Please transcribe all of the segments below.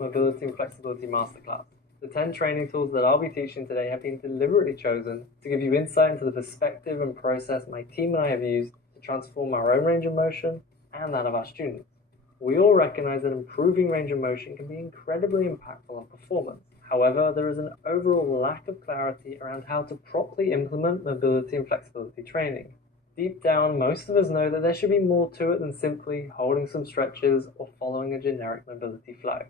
Mobility and Flexibility Masterclass. The 10 training tools that I'll be teaching today have been deliberately chosen to give you insight into the perspective and process my team and I have used to transform our own range of motion and that of our students. We all recognize that improving range of motion can be incredibly impactful on performance. However, there is an overall lack of clarity around how to properly implement mobility and flexibility training. Deep down, most of us know that there should be more to it than simply holding some stretches or following a generic mobility flow.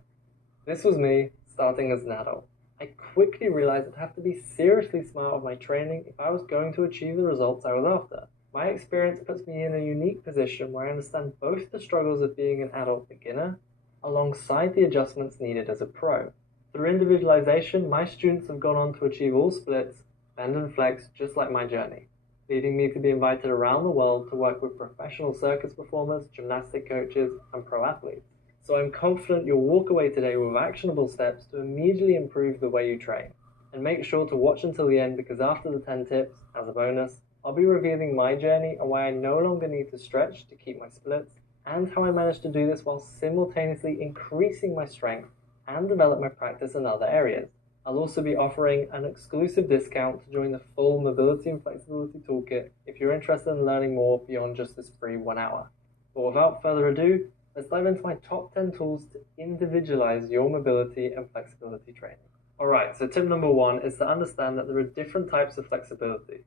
This was me starting as an adult. I quickly realized I'd have to be seriously smart with my training if I was going to achieve the results I was after. My experience puts me in a unique position where I understand both the struggles of being an adult beginner alongside the adjustments needed as a pro. Through individualization, my students have gone on to achieve all splits, bend and flex, just like my journey, leading me to be invited around the world to work with professional circus performers, gymnastic coaches, and pro athletes. So I'm confident you'll walk away today with actionable steps to immediately improve the way you train. And make sure to watch until the end, because after the 10 tips, as a bonus, I'll be revealing my journey and why I no longer need to stretch to keep my splits, and how I managed to do this while simultaneously increasing my strength and develop my practice in other areas. I'll also be offering an exclusive discount to join the full Mobility and Flexibility Toolkit if you're interested in learning more beyond just this free 1 hour. But without further ado, let's dive into my top 10 tools to individualize your mobility and flexibility training. Alright, so tip number 1 is to understand that there are different types of flexibility.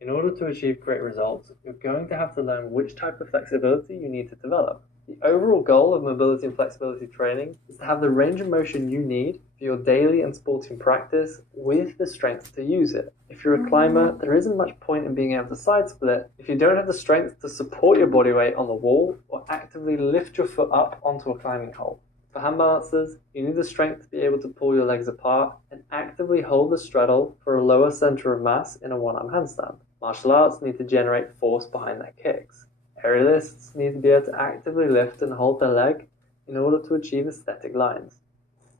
In order to achieve great results, you're going to have to learn which type of flexibility you need to develop. The overall goal of mobility and flexibility training is to have the range of motion you need for your daily and sporting practice with the strength to use it. If you're a climber, there isn't much point in being able to side split if you don't have the strength to support your body weight on the wall or actively lift your foot up onto a climbing hold. For hand balancers, you need the strength to be able to pull your legs apart and actively hold the straddle for a lower center of mass in a one-arm handstand. Martial arts need to generate force behind their kicks. Aerialists need to be able to actively lift and hold their leg in order to achieve aesthetic lines.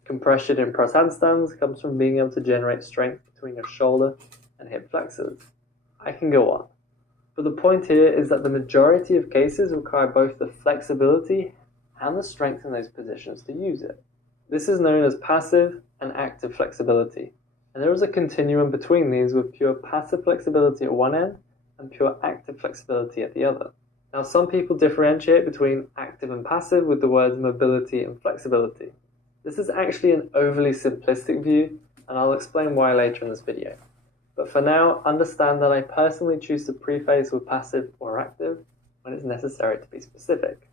Compression in press handstands comes from being able to generate strength between your shoulder and hip flexors. I can go on, but the point here is that the majority of cases require both the flexibility and the strength in those positions to use it. This is known as passive and active flexibility, and there is a continuum between these, with pure passive flexibility at one end and pure active flexibility at the other. Now, some people differentiate between active and passive with the words mobility and flexibility. This is actually an overly simplistic view, and I'll explain why later in this video. But for now, understand that I personally choose to preface with passive or active when it's necessary to be specific.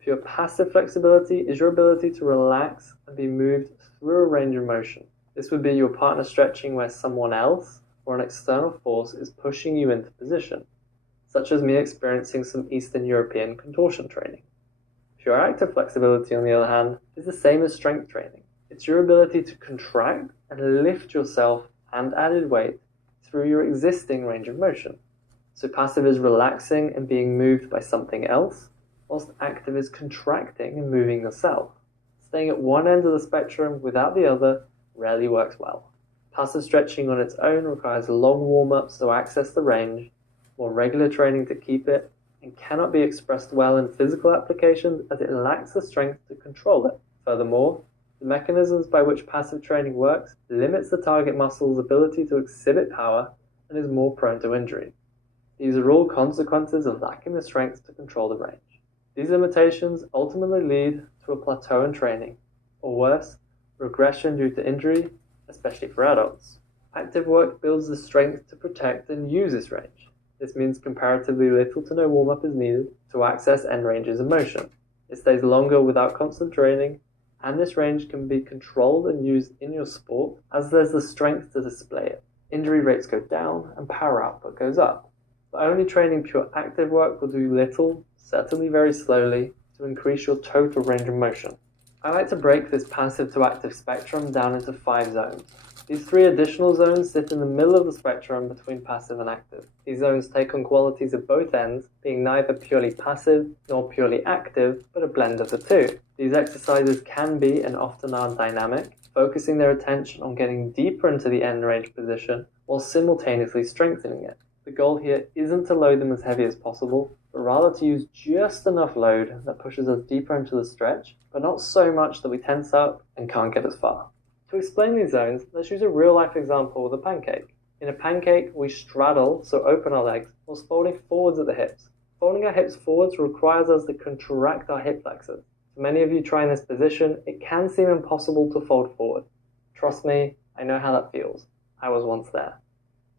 Pure passive flexibility is your ability to relax and be moved through a range of motion. This would be your partner stretching where someone else or an external force is pushing you into position, such as me experiencing some Eastern European contortion training. Pure active flexibility, on the other hand, is the same as strength training. It's your ability to contract and lift yourself and added weight through your existing range of motion. So passive is relaxing and being moved by something else, whilst active is contracting and moving yourself. Staying at one end of the spectrum without the other rarely works well. Passive stretching on its own requires long warm-ups to access the range, more regular training to keep it, and cannot be expressed well in physical applications as it lacks the strength to control it. Furthermore, the mechanisms by which passive training works limits the target muscle's ability to exhibit power and is more prone to injury. These are all consequences of lacking the strength to control the range. These limitations ultimately lead to a plateau in training, or worse, regression due to injury, especially for adults. Active work builds the strength to protect and use this range. This means comparatively little to no warm-up is needed to access end ranges of motion. It stays longer without constant training, and this range can be controlled and used in your sport as there's the strength to display it. Injury rates go down and power output goes up. But only training pure active work will do little, certainly very slowly, to increase your total range of motion. I like to break this passive to active spectrum down into 5 zones. These 3 additional zones sit in the middle of the spectrum between passive and active. These zones take on qualities of both ends, being neither purely passive nor purely active, but a blend of the two. These exercises can be and often are dynamic, focusing their attention on getting deeper into the end range position while simultaneously strengthening it. The goal here isn't to load them as heavy as possible, but rather to use just enough load that pushes us deeper into the stretch, but not so much that we tense up and can't get as far. To explain these zones, let's use a real-life example with a pancake. In a pancake, we straddle, so open our legs, whilst folding forwards at the hips. Folding our hips forwards requires us to contract our hip flexors. For many of you trying this position, it can seem impossible to fold forward. Trust me, I know how that feels. I was once there.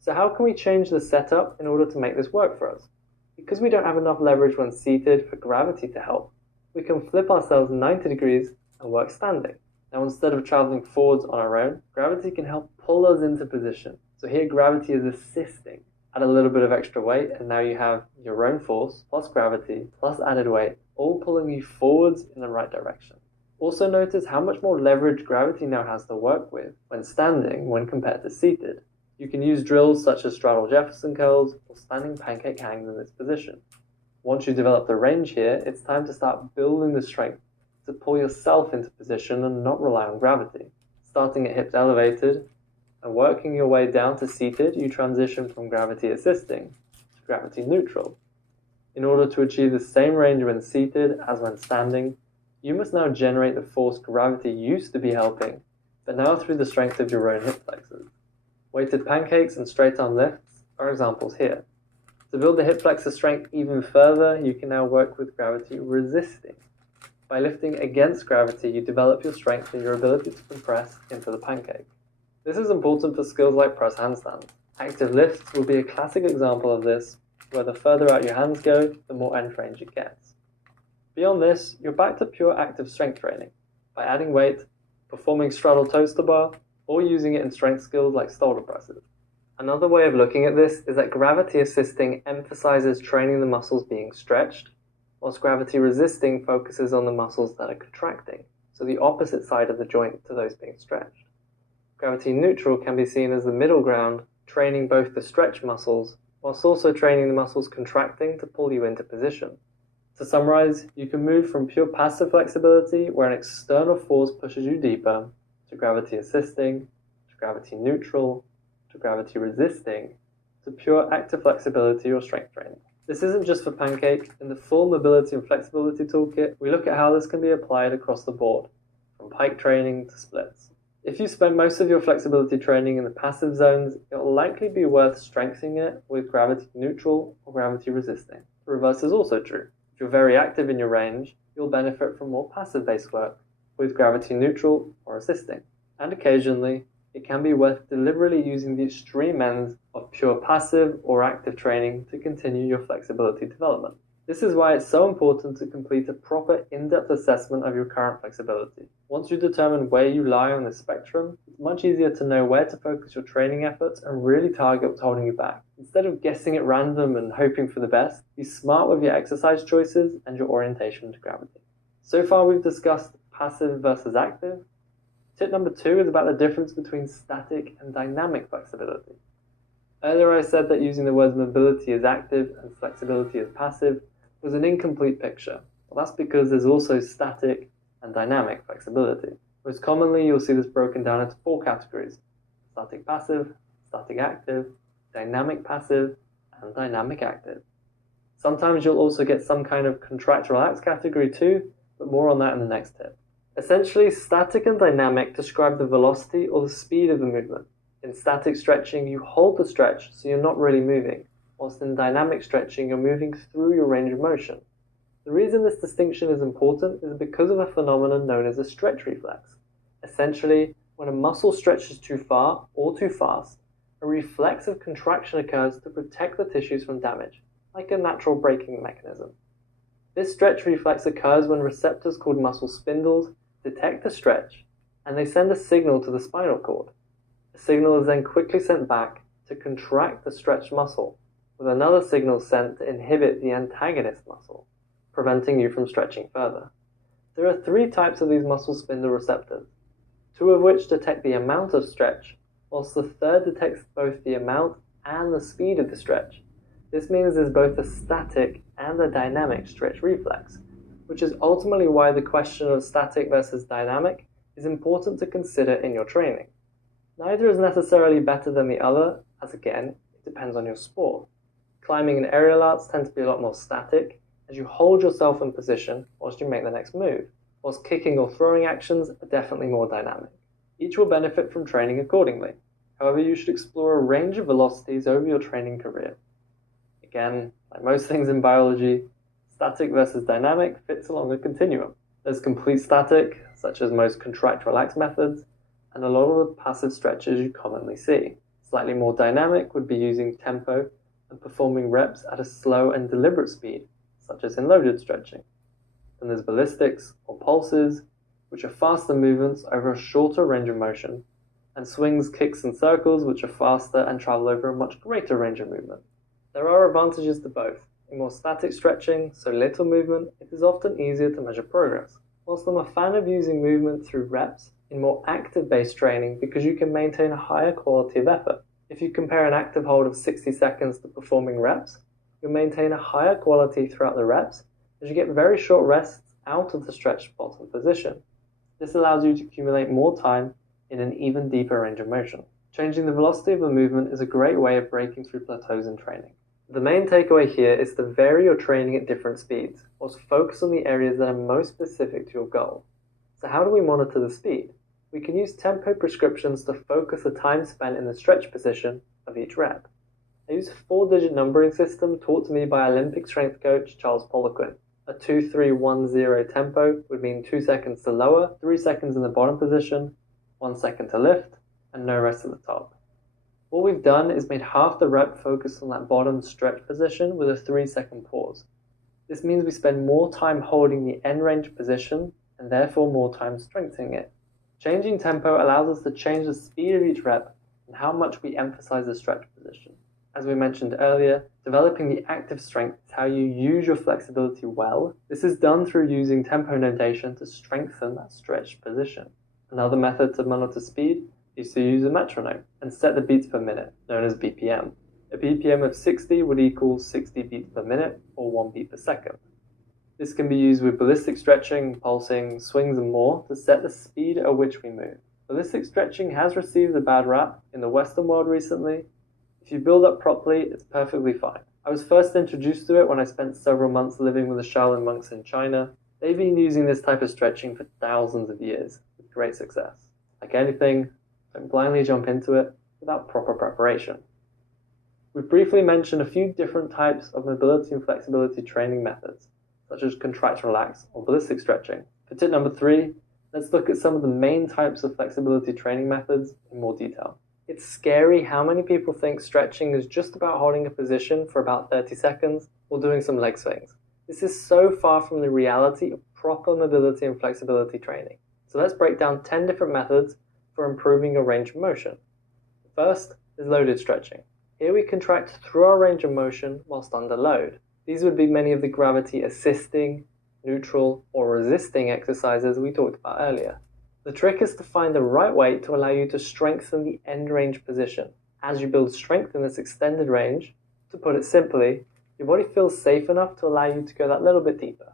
So how can we change the setup in order to make this work for us? Because we don't have enough leverage when seated for gravity to help, we can flip ourselves 90 degrees and work standing. Now, instead of traveling forwards on our own, gravity can help pull us into position. So here gravity is assisting. Add a little bit of extra weight, and now you have your own force plus gravity plus added weight, all pulling you forwards in the right direction. Also notice how much more leverage gravity now has to work with when standing when compared to seated. You can use drills such as straddle Jefferson curls or standing pancake hangs in this position. Once you develop the range here, it's time to start building the strength to pull yourself into position and not rely on gravity. Starting at hips elevated and working your way down to seated, you transition from gravity assisting to gravity neutral. In order to achieve the same range when seated as when standing, you must now generate the force gravity used to be helping, but now through the strength of your own hip flexors. Weighted pancakes and straight arm lifts are examples here. To build the hip flexor strength even further, you can now work with gravity resisting. By lifting against gravity, you develop your strength and your ability to compress into the pancake. This is important for skills like press handstands. Active lifts will be a classic example of this, where the further out your hands go, the more end range it gets. Beyond this, you're back to pure active strength training by adding weight, performing straddle toaster bar, or using it in strength skills like shoulder presses. Another way of looking at this is that gravity assisting emphasizes training the muscles being stretched, whilst gravity resisting focuses on the muscles that are contracting, so the opposite side of the joint to those being stretched. Gravity neutral can be seen as the middle ground, training both the stretch muscles, whilst also training the muscles contracting to pull you into position. To summarize, you can move from pure passive flexibility, where an external force pushes you deeper, to gravity assisting, to gravity neutral, to gravity resisting, to pure active flexibility or strength training. This isn't just for pancake. In the full mobility and flexibility toolkit, we look at how this can be applied across the board, from pike training to splits. If you spend most of your flexibility training in the passive zones, it will likely be worth strengthening it with gravity neutral or gravity resisting. The reverse is also true. If you're very active in your range, you'll benefit from more passive-based work with gravity neutral or assisting. And occasionally, it can be worth deliberately using the extreme ends of pure passive or active training to continue your flexibility development. This is why it's so important to complete a proper in-depth assessment of your current flexibility. Once you determine where you lie on the spectrum, it's much easier to know where to focus your training efforts and really target what's holding you back. Instead of guessing at random and hoping for the best, be smart with your exercise choices and your orientation to gravity. So far we've discussed passive versus active. Tip number 2 is about the difference between static and dynamic flexibility. Earlier I said that using the words mobility as active and flexibility as passive was an incomplete picture. Well, that's because there's also static and dynamic flexibility. Most commonly, you'll see this broken down into 4 categories: static passive, static active, dynamic passive, and dynamic active. Sometimes you'll also get some kind of contract relax category too, but more on that in the next tip. Essentially, static and dynamic describe the velocity or the speed of the movement. In static stretching, you hold the stretch, so you're not really moving, whilst in dynamic stretching, you're moving through your range of motion. The reason this distinction is important is because of a phenomenon known as a stretch reflex. Essentially, when a muscle stretches too far or too fast, a reflexive contraction occurs to protect the tissues from damage, like a natural braking mechanism. This stretch reflex occurs when receptors called muscle spindles detect a stretch, and they send a signal to the spinal cord. The signal is then quickly sent back to contract the stretched muscle, with another signal sent to inhibit the antagonist muscle, preventing you from stretching further. There are 3 types of these muscle spindle receptors, 2 of which detect the amount of stretch, whilst the third detects both the amount and the speed of the stretch. This means there's both a static and a dynamic stretch reflex, which is ultimately why the question of static versus dynamic is important to consider in your training. Neither is necessarily better than the other, as again, it depends on your sport. Climbing and aerial arts tend to be a lot more static, as you hold yourself in position whilst you make the next move, whilst kicking or throwing actions are definitely more dynamic. Each will benefit from training accordingly. However, you should explore a range of velocities over your training career. Again, like most things in biology, static versus dynamic fits along a continuum. There's complete static, such as most contract-relax methods, and a lot of the passive stretches you commonly see. Slightly more dynamic would be using tempo and performing reps at a slow and deliberate speed, such as in loaded stretching. Then there's ballistics or pulses, which are faster movements over a shorter range of motion, and swings, kicks, and circles, which are faster and travel over a much greater range of movement. There are advantages to both. In more static stretching, so little movement, it is often easier to measure progress. Whilst I'm a fan of using movement through reps in more active-based training because you can maintain a higher quality of effort. If you compare an active hold of 60 seconds to performing reps, you'll maintain a higher quality throughout the reps as you get very short rests out of the stretched bottom position. This allows you to accumulate more time in an even deeper range of motion. Changing the velocity of a movement is a great way of breaking through plateaus in training. The main takeaway here is to vary your training at different speeds, whilst focus on the areas that are most specific to your goal. So how do we monitor the speed? We can use tempo prescriptions to focus the time spent in the stretch position of each rep. I use a 4-digit numbering system taught to me by Olympic strength coach Charles Poliquin. A 2-3-1-0 tempo would mean 2 seconds to lower, 3 seconds in the bottom position, 1 second to lift, and no rest at the top. What we've done is made half the rep focused on that bottom stretch position with a 3-second pause. This means we spend more time holding the end range position and therefore more time strengthening it. Changing tempo allows us to change the speed of each rep and how much we emphasize the stretch position. As we mentioned earlier, developing the active strength is how you use your flexibility well. This is done through using tempo notation to strengthen that stretched position. Another method to monitor speed is to use a metronome and set the beats per minute, known as BPM. A BPM of 60 would equal 60 beats per minute, or 1 beat per second. This can be used with ballistic stretching, pulsing, swings, and more to set the speed at which we move. Ballistic stretching has received a bad rap in the Western world recently. If you build up properly, it's perfectly fine. I was first introduced to it when I spent several months living with the Shaolin monks in China. They've been using this type of stretching for thousands of years with great success. Like anything, don't blindly jump into it without proper preparation. We've briefly mentioned a few different types of mobility and flexibility training methods, such as contract-relax or ballistic stretching. For tip number 3, let's look at some of the main types of flexibility training methods in more detail. It's scary how many people think stretching is just about holding a position for about 30 seconds or doing some leg swings. This is so far from the reality of proper mobility and flexibility training. So let's break down 10 different methods for improving your range of motion. First is loaded stretching. Here we contract through our range of motion whilst under load. These would be many of the gravity assisting, neutral, or resisting exercises we talked about earlier. The trick is to find the right way to allow you to strengthen the end range position. As you build strength in this extended range, to put it simply, your body feels safe enough to allow you to go that little bit deeper.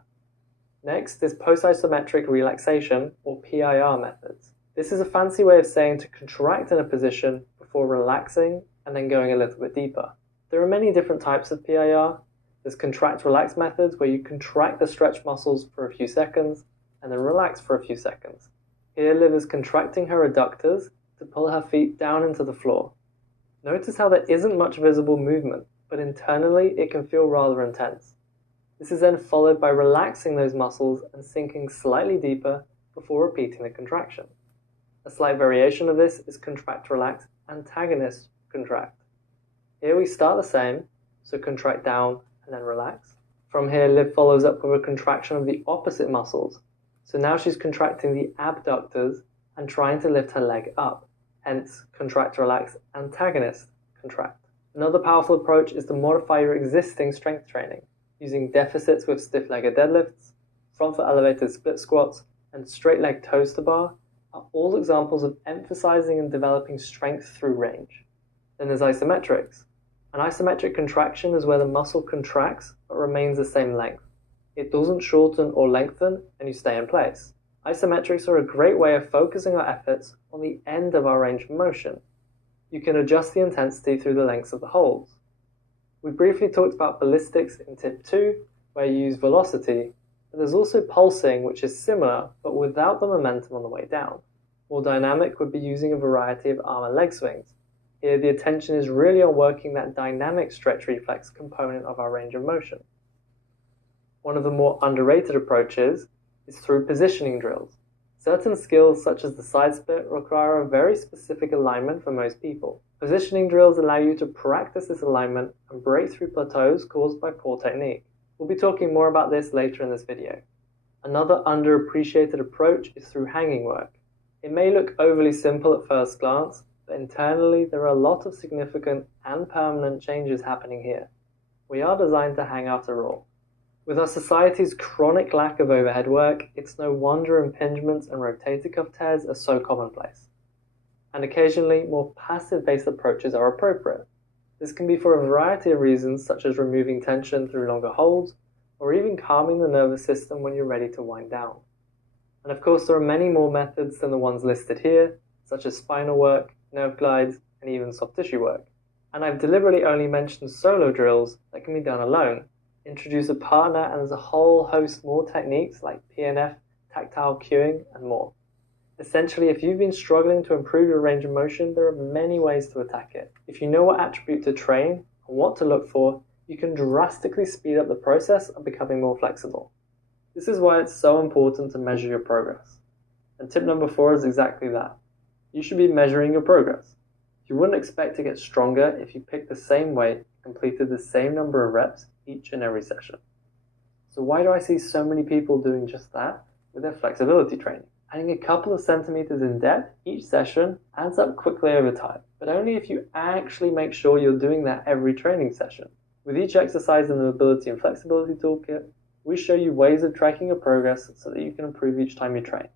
Next is post-isometric relaxation, or PIR methods. This is a fancy way of saying to contract in a position before relaxing and then going a little bit deeper. There are many different types of PIR. There's contract-relax methods where you contract the stretch muscles for a few seconds and then relax for a few seconds. Here Liv is contracting her adductors to pull her feet down into the floor. Notice how there isn't much visible movement, but internally it can feel rather intense. This is then followed by relaxing those muscles and sinking slightly deeper before repeating the contraction. A slight variation of this is contract-relax, antagonist-contract. Here we start the same, so contract down and then relax. From here, Liv follows up with a contraction of the opposite muscles. So now she's contracting the abductors and trying to lift her leg up, hence contract-relax, antagonist-contract. Another powerful approach is to modify your existing strength training, using deficits with stiff-legged deadlifts, front-foot elevated split squats, and straight-leg toes to bar are all examples of emphasizing and developing strength through range. Then there's isometrics. An isometric contraction is where the muscle contracts but remains the same length. It doesn't shorten or lengthen and you stay in place. Isometrics are a great way of focusing our efforts on the end of our range of motion. You can adjust the intensity through the lengths of the holds. We briefly talked about ballistics in tip 2, where you use velocity, but there's also pulsing, which is similar, but without the momentum on the way down. More dynamic would be using a variety of arm and leg swings. Here, the attention is really on working that dynamic stretch reflex component of our range of motion. One of the more underrated approaches is through positioning drills. Certain skills, such as the side split, require a very specific alignment for most people. Positioning drills allow you to practice this alignment and break through plateaus caused by poor technique. We'll be talking more about this later in this video. Another underappreciated approach is through hanging work. It may look overly simple at first glance, but internally there are a lot of significant and permanent changes happening here. We are designed to hang after all. With our society's chronic lack of overhead work, it's no wonder impingements and rotator cuff tears are so commonplace. And occasionally, more passive-based approaches are appropriate. This can be for a variety of reasons, such as removing tension through longer holds, or even calming the nervous system when you're ready to wind down. And of course, there are many more methods than the ones listed here, such as spinal work, nerve glides, and even soft tissue work. And I've deliberately only mentioned solo drills that can be done alone. Introduce a partner, and there's a whole host more techniques like PNF, tactile cueing, and more. Essentially, if you've been struggling to improve your range of motion, there are many ways to attack it. If you know what attribute to train and what to look for, you can drastically speed up the process of becoming more flexible. This is why it's so important to measure your progress. And tip number 4 is exactly that. You should be measuring your progress. You wouldn't expect to get stronger if you picked the same weight and completed the same number of reps each and every session. So why do I see so many people doing just that with their flexibility training? Adding a couple of centimeters in depth each session adds up quickly over time, but only if you actually make sure you're doing that every training session. With each exercise in the Mobility and Flexibility Toolkit, we show you ways of tracking your progress so that you can improve each time you train.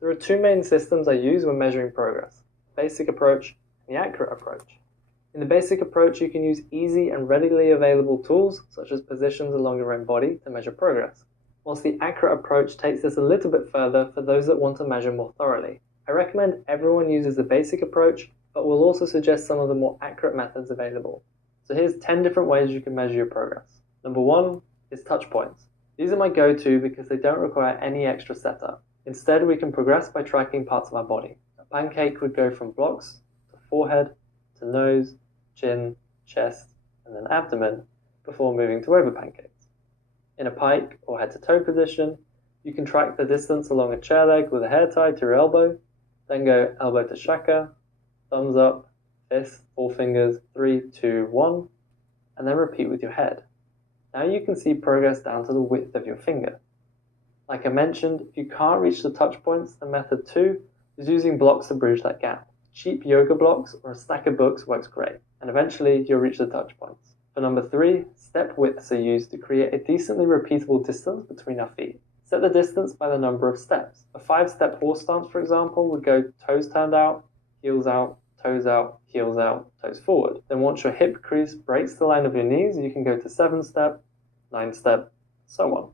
There are 2 main systems I use when measuring progress: the basic approach and the accurate approach. In the basic approach, you can use easy and readily available tools, such as positions along your own body, to measure progress. Whilst the accurate approach takes this a little bit further for those that want to measure more thoroughly. I recommend everyone uses the basic approach, but will also suggest some of the more accurate methods available. So here's 10 different ways you can measure your progress. Number 1 is touch points. These are my go-to because they don't require any extra setup. Instead, we can progress by tracking parts of our body. A pancake would go from blocks to forehead, to nose, chin, chest, and then abdomen before moving to over pancakes. In a pike or head-to-toe position, you can track the distance along a chair leg with a hair tie to your elbow, then go elbow to shaka, thumbs up, fist, 4 fingers, 3, 2, 1, and then repeat with your head. Now you can see progress down to the width of your finger. Like I mentioned, if you can't reach the touch points, the method 2 is using blocks to bridge that gap. Cheap yoga blocks or a stack of books works great, and eventually you'll reach the touch points. For number 3, step widths are used to create a decently repeatable distance between our feet. Set the distance by the number of steps. A 5-step horse stance, for example, would go toes turned out, heels out, toes forward. Then once your hip crease breaks the line of your knees, you can go to 7-step, 9-step, so on.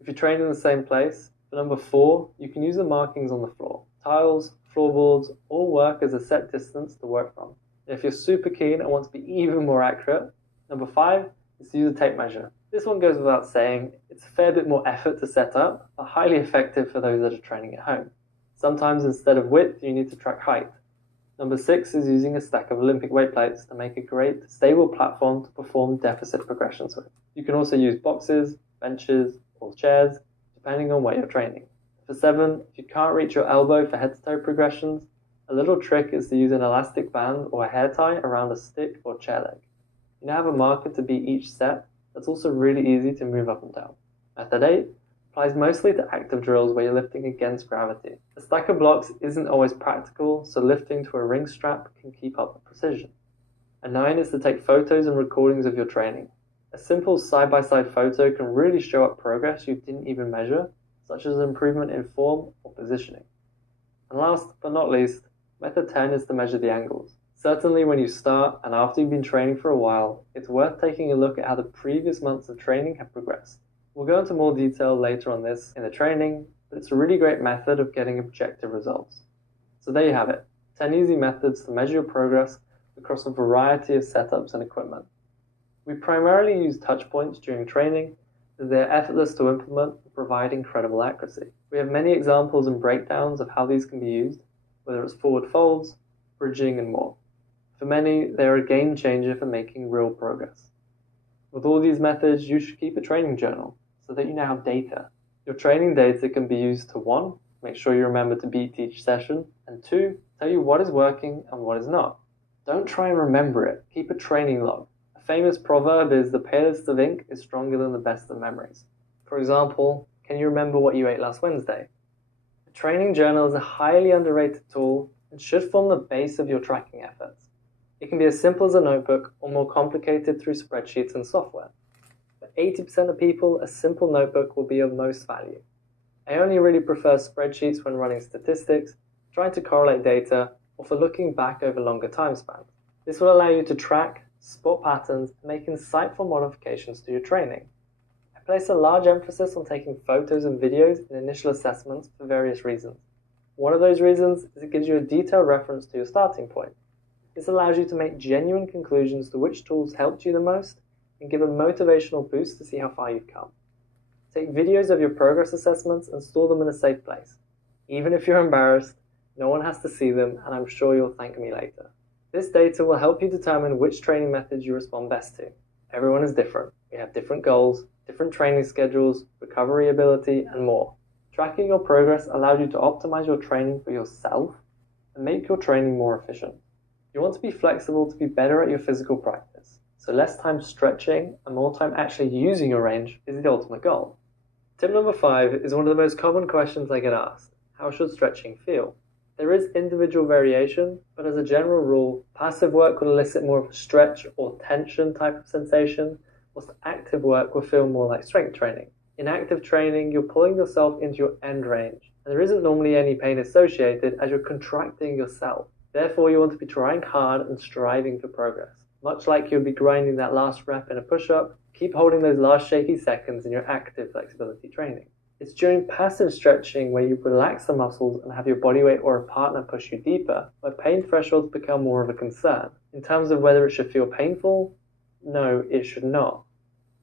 If you train in the same place, for number 4, you can use the markings on the floor. Tiles, floorboards, all work as a set distance to work from. And if you're super keen and want to be even more accurate, number 5 is to use a tape measure. This one goes without saying. It's a fair bit more effort to set up, but highly effective for those that are training at home. Sometimes instead of width, you need to track height. Number 6 is using a stack of Olympic weight plates to make a great, stable platform to perform deficit progressions with. You can also use boxes, benches, or chairs, depending on where you're training. For 7, if you can't reach your elbow for head-to-toe progressions, a little trick is to use an elastic band or a hair tie around a stick or chair leg. You now have a marker to beat each set that's also really easy to move up and down. Method 8 applies mostly to active drills where you're lifting against gravity. A stack of blocks isn't always practical, so lifting to a ring strap can keep up the precision. And 9 is to take photos and recordings of your training. A simple side-by-side photo can really show up progress you didn't even measure, such as improvement in form or positioning. And last but not least, method 10 is to measure the angles. Certainly when you start and after you've been training for a while, it's worth taking a look at how the previous months of training have progressed. We'll go into more detail later on this in the training, but it's a really great method of getting objective results. So there you have it, 10 easy methods to measure your progress across a variety of setups and equipment. We primarily use touch points during training as they are effortless to implement and provide incredible accuracy. We have many examples and breakdowns of how these can be used, whether it's forward folds, bridging, and more. For many, they are a game changer for making real progress. With all these methods, you should keep a training journal so that you now have data. Your training data can be used to 1. Make sure you remember to beat each session, and 2. Tell you what is working and what is not. Don't try and remember it, keep a training log. A famous proverb is the palest of ink is stronger than the best of memories. For example, can you remember what you ate last Wednesday? A training journal is a highly underrated tool and should form the base of your tracking efforts. It can be as simple as a notebook or more complicated through spreadsheets and software. For 80% of people, a simple notebook will be of most value. I only really prefer spreadsheets when running statistics, trying to correlate data, or for looking back over longer time spans. This will allow you to track, spot patterns, and make insightful modifications to your training. I place a large emphasis on taking photos and videos in initial assessments for various reasons. One of those reasons is it gives you a detailed reference to your starting point. This allows you to make genuine conclusions to which tools helped you the most and give a motivational boost to see how far you've come. Take videos of your progress assessments and store them in a safe place. Even if you're embarrassed, no one has to see them, and I'm sure you'll thank me later. This data will help you determine which training methods you respond best to. Everyone is different. We have different goals, different training schedules, recovery ability, and more. Tracking your progress allows you to optimize your training for yourself and make your training more efficient. You want to be flexible to be better at your physical practice, so less time stretching and more time actually using your range is the ultimate goal. Tip number 5 is one of the most common questions I get asked. How should stretching feel? There is individual variation, but as a general rule, passive work will elicit more of a stretch or tension type of sensation, whilst active work will feel more like strength training. In active training, you're pulling yourself into your end range, and there isn't normally any pain associated as you're contracting yourself. Therefore, you want to be trying hard and striving for progress. Much like you'll be grinding that last rep in a push-up, keep holding those last shaky seconds in your active flexibility training. It's during passive stretching where you relax the muscles and have your body weight or a partner push you deeper, where pain thresholds become more of a concern. In terms of whether it should feel painful, no, it should not.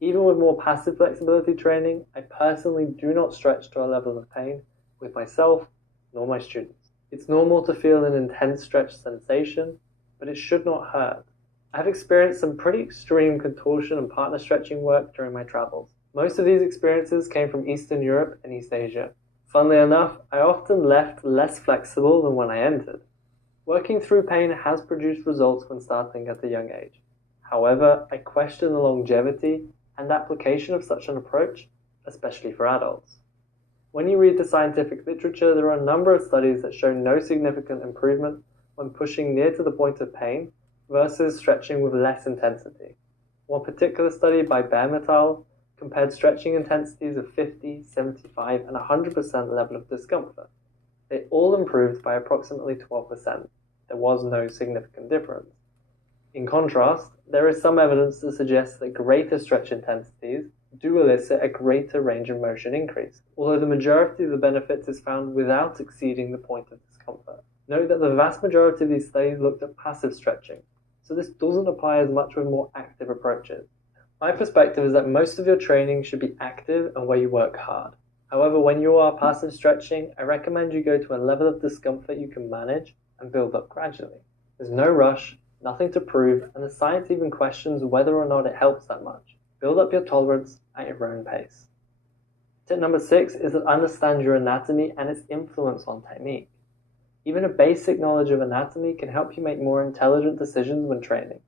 Even with more passive flexibility training, I personally do not stretch to a level of pain with myself nor my students. It's normal to feel an intense stretch sensation, but it should not hurt. I have experienced some pretty extreme contortion and partner stretching work during my travels. Most of these experiences came from Eastern Europe and East Asia. Funnily enough, I often left less flexible than when I entered. Working through pain has produced results when starting at a young age. However, I question the longevity and application of such an approach, especially for adults. When you read the scientific literature, there are a number of studies that show no significant improvement when pushing near to the point of pain versus stretching with less intensity. One particular study by Baum et al. Compared stretching intensities of 50, 75, and 100% level of discomfort. They all improved by approximately 12%. There was no significant difference. In contrast, there is some evidence to suggest that greater stretch intensities do elicit a greater range of motion increase, although the majority of the benefits is found without exceeding the point of discomfort. Note that the vast majority of these studies looked at passive stretching, so this doesn't apply as much with more active approaches. My perspective is that most of your training should be active and where you work hard. However, when you are passive stretching, I recommend you go to a level of discomfort you can manage and build up gradually. There's no rush, nothing to prove, and the science even questions whether or not it helps that much. Build up your tolerance at your own pace. Tip number 6 is to understand your anatomy and its influence on technique. Even a basic knowledge of anatomy can help you make more intelligent decisions when training.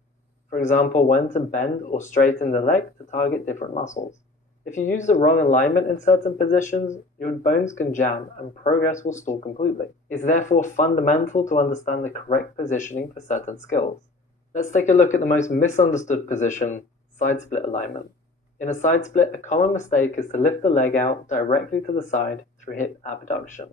For example, when to bend or straighten the leg to target different muscles. If you use the wrong alignment in certain positions, your bones can jam and progress will stall completely. It's therefore fundamental to understand the correct positioning for certain skills. Let's take a look at the most misunderstood position, side split alignment. In a side split, a common mistake is to lift the leg out directly to the side through hip abduction.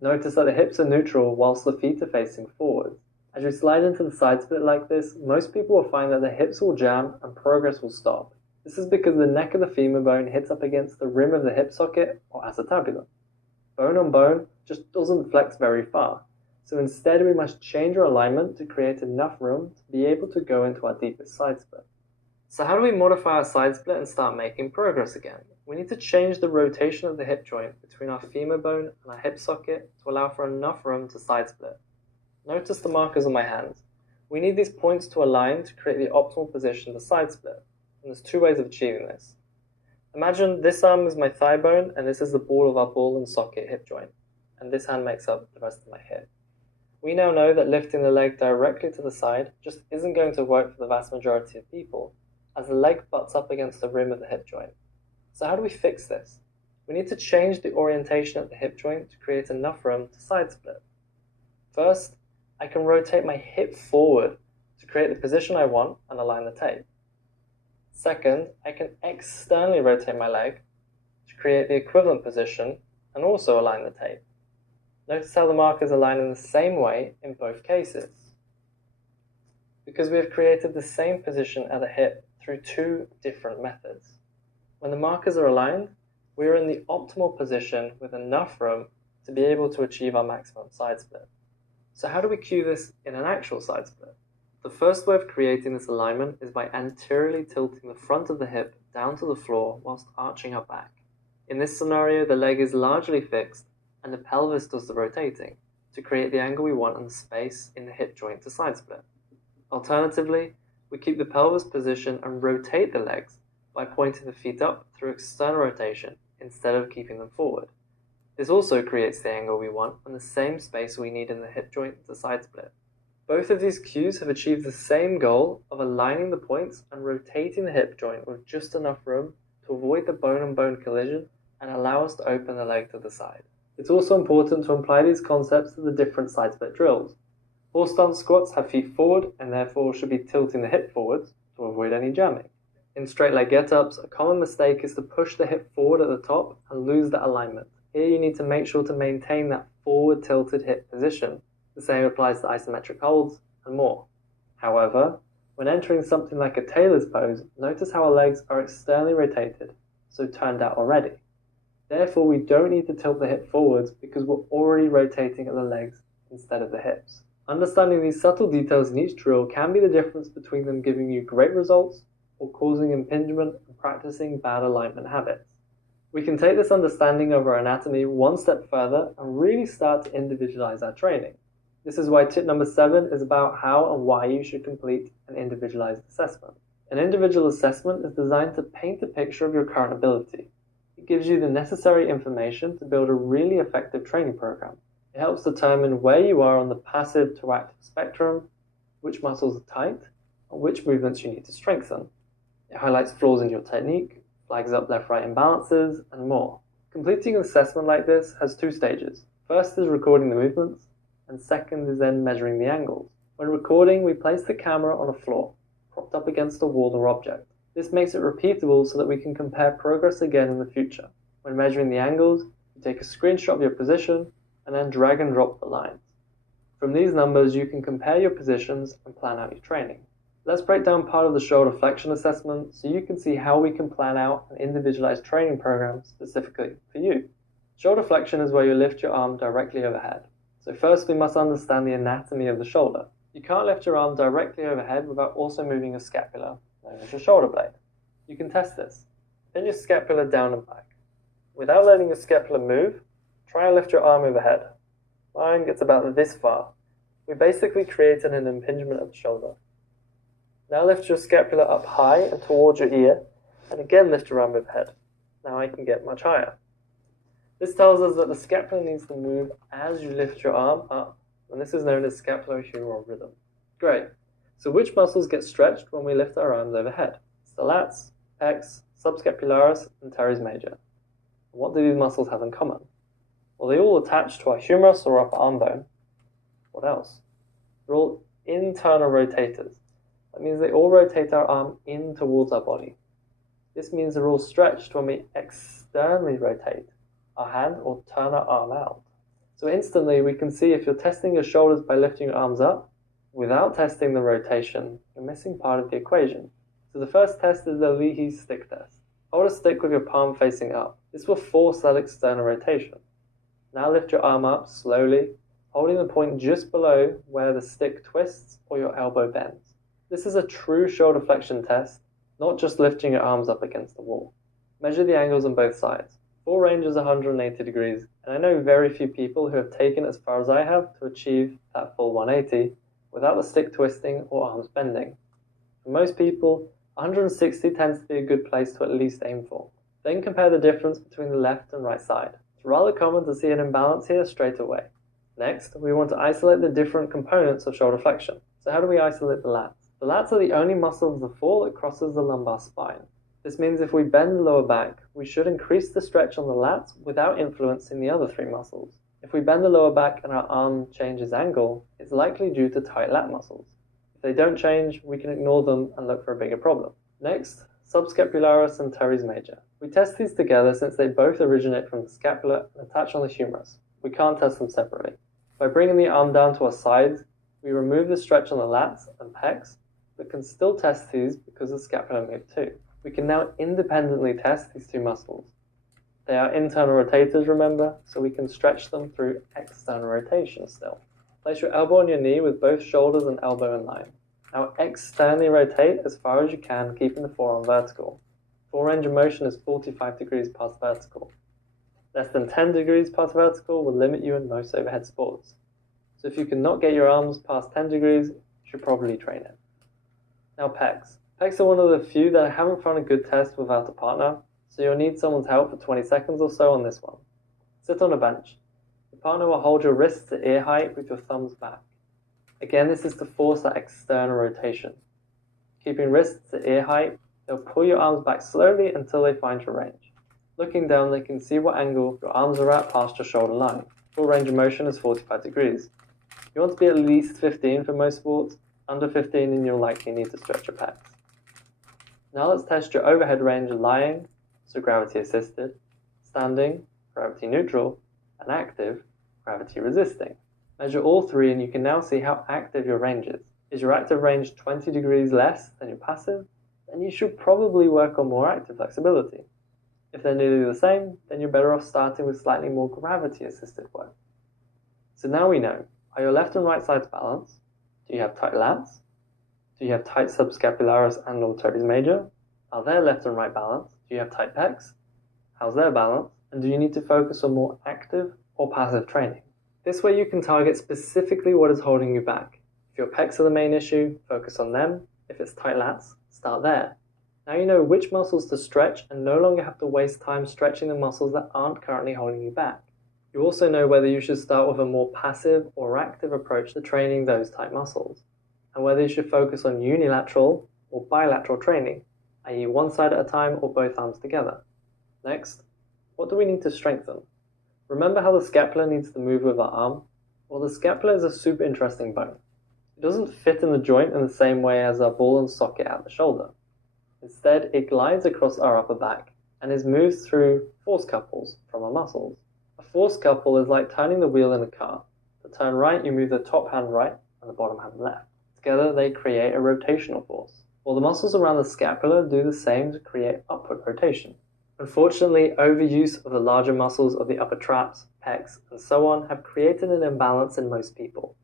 Notice that the hips are neutral whilst the feet are facing forward. As you slide into the side split like this, most people will find that the hips will jam and progress will stop. This is because the neck of the femur bone hits up against the rim of the hip socket or acetabulum. Bone on bone just doesn't flex very far, so instead we must change our alignment to create enough room to be able to go into our deepest side split. So how do we modify our side split and start making progress again? We need to change the rotation of the hip joint between our femur bone and our hip socket to allow for enough room to side split. Notice the markers on my hands. We need these points to align to create the optimal position to side split, and there's two ways of achieving this. Imagine this arm is my thigh bone, and this is the ball of our ball and socket hip joint, and this hand makes up the rest of my hip. We now know that lifting the leg directly to the side just isn't going to work for the vast majority of people, as the leg butts up against the rim of the hip joint. So how do we fix this? We need to change the orientation of the hip joint to create enough room to side split. First, I can rotate my hip forward to create the position I want and align the tape. Second, I can externally rotate my leg to create the equivalent position and also align the tape. Notice how the markers align in the same way in both cases, because we have created the same position at the hip through two different methods. When the markers are aligned, we are in the optimal position with enough room to be able to achieve our maximum side split. So how do we cue this in an actual side split? The first way of creating this alignment is by anteriorly tilting the front of the hip down to the floor whilst arching our back. In this scenario, the leg is largely fixed and the pelvis does the rotating to create the angle we want and the space in the hip joint to side split. Alternatively, we keep the pelvis position and rotate the legs by pointing the feet up through external rotation instead of keeping them forward. This also creates the angle we want and the same space we need in the hip joint to side split. Both of these cues have achieved the same goal of aligning the points and rotating the hip joint with just enough room to avoid the bone-on-bone collision and allow us to open the leg to the side. It's also important to apply these concepts to the different side split drills. Horse stance squats have feet forward and therefore should be tilting the hip forwards to avoid any jamming. In straight leg get-ups, a common mistake is to push the hip forward at the top and lose that alignment. Here you need to make sure to maintain that forward tilted hip position. The same applies to isometric holds and more. However, when entering something like a tailor's pose, notice how our legs are externally rotated, so turned out already. Therefore, we don't need to tilt the hip forwards because we're already rotating at the legs instead of the hips. Understanding these subtle details in each drill can be the difference between them giving you great results or causing impingement and practicing bad alignment habits. We can take this understanding of our anatomy one step further and really start to individualize our training. This is why tip number 7 is about how and why you should complete an individualized assessment. An individual assessment is designed to paint a picture of your current ability. It gives you the necessary information to build a really effective training program. It helps determine where you are on the passive to active spectrum, which muscles are tight, and which movements you need to strengthen. It highlights flaws in your technique, flags up left-right imbalances, and more. Completing an assessment like this has 2 stages. First is recording the movements, and second is then measuring the angles. When recording, we place the camera on a floor, propped up against a wall or object. This makes it repeatable so that we can compare progress again in the future. When measuring the angles, you take a screenshot of your position, and then drag and drop the lines. From these numbers, you can compare your positions and plan out your training. Let's break down part of the shoulder flexion assessment so you can see how we can plan out an individualized training program specifically for you. Shoulder flexion is where you lift your arm directly overhead. So first we must understand the anatomy of the shoulder. You can't lift your arm directly overhead without also moving your scapula, known as your shoulder blade. You can test this. Pin your scapula down and back. Without letting your scapula move, try and lift your arm overhead. Mine gets about this far. We basically created an impingement of the shoulder. Now lift your scapula up high and towards your ear, and again lift your arm overhead. Now I can get much higher. This tells us that the scapula needs to move as you lift your arm up, and this is known as scapulohumeral rhythm. Great. So which muscles get stretched when we lift our arms overhead? It's the lats, pecs, subscapularis, and teres major. And what do these muscles have in common? Well, they all attach to our humerus or upper arm bone. What else? They're all internal rotators. That means they all rotate our arm in towards our body. This means they're all stretched when we externally rotate our hand or turn our arm out. So instantly we can see if you're testing your shoulders by lifting your arms up, without testing the rotation, you're missing part of the equation. So the first test is the Leahy stick test. Hold a stick with your palm facing up. This will force that external rotation. Now lift your arm up slowly, holding the point just below where the stick twists or your elbow bends. This is a true shoulder flexion test not just lifting your arms up against the wall. Measure the angles on both sides. Full range is 180 degrees, and I know very few people who have taken it as far as I have to achieve that full 180 without the stick twisting or arms bending. For most people, 160 tends to be a good place to at least aim for. Then compare the difference between the left and right side. It's rather common to see an imbalance here straight away. Next, we want to isolate the different components of shoulder flexion. So how do we isolate the lats? The lats are the only muscle of the four that crosses the lumbar spine. This means if we bend the lower back, we should increase the stretch on the lats without influencing the other three muscles. If we bend the lower back and our arm changes angle, it's likely due to tight lat muscles. If they don't change, we can ignore them and look for a bigger problem. Next, subscapularis and teres major. We test these together since they both originate from the scapula and attach on the humerus. We can't test them separately. By bringing the arm down to our sides, we remove the stretch on the lats and pecs, but can still test these because the scapula moved too. We can now independently test these two muscles. They are internal rotators, remember, so we can stretch them through external rotation still. Place your elbow on your knee with both shoulders and elbow in line. Now externally rotate as far as you can, keeping the forearm vertical. Full range of motion is 45 degrees past vertical. Less than 10 degrees past vertical will limit you in most overhead sports. So if you cannot get your arms past 10 degrees, you should probably train it. Now pecs. Pecs are one of the few that I haven't found a good test without a partner, so you'll need someone's help for 20 seconds or so on this one. Sit on a bench. The partner will hold your wrists to ear height with your thumbs back. Again, this is to force that external rotation. Keeping wrists to ear height, they'll pull your arms back slowly until they find your range. Looking down, they can see what angle your arms are at past your shoulder line. Full range of motion is 45 degrees. You want to be at least 15 for most sports. Under 15 and you'll likely need to stretch your pecs. Now let's test your overhead range lying, so gravity assisted, standing, gravity neutral, and active, gravity resisting. Measure all three and you can now see how active your range is. Is your active range 20 degrees less than your passive? Then you should probably work on more active flexibility. If they're nearly the same, then you're better off starting with slightly more gravity assisted work. So now we know, are your left and right sides balanced? Do you have tight lats? Do you have tight subscapularis and or teres major? Are their left and right balanced? Do you have tight pecs? How's their balance? And do you need to focus on more active or passive training? This way you can target specifically what is holding you back. If your pecs are the main issue, focus on them. If it's tight lats, start there. Now you know which muscles to stretch and no longer have to waste time stretching the muscles that aren't currently holding you back. You also know whether you should start with a more passive or active approach to training those tight muscles, and whether you should focus on unilateral or bilateral training, i.e. one side at a time or both arms together. Next, what do we need to strengthen? Remember how the scapula needs to move with our arm? Well, the scapula is a super interesting bone. It doesn't fit in the joint in the same way as our ball and socket at the shoulder. Instead, it glides across our upper back and is moved through force couples from our muscles. A force couple is like turning the wheel in a car. To turn right, you move the top hand right and the bottom hand left. Together, they create a rotational force. Well, the muscles around the scapula do the same to create upward rotation. Unfortunately, overuse of the larger muscles of the upper traps, pecs, and so on have created an imbalance in most people.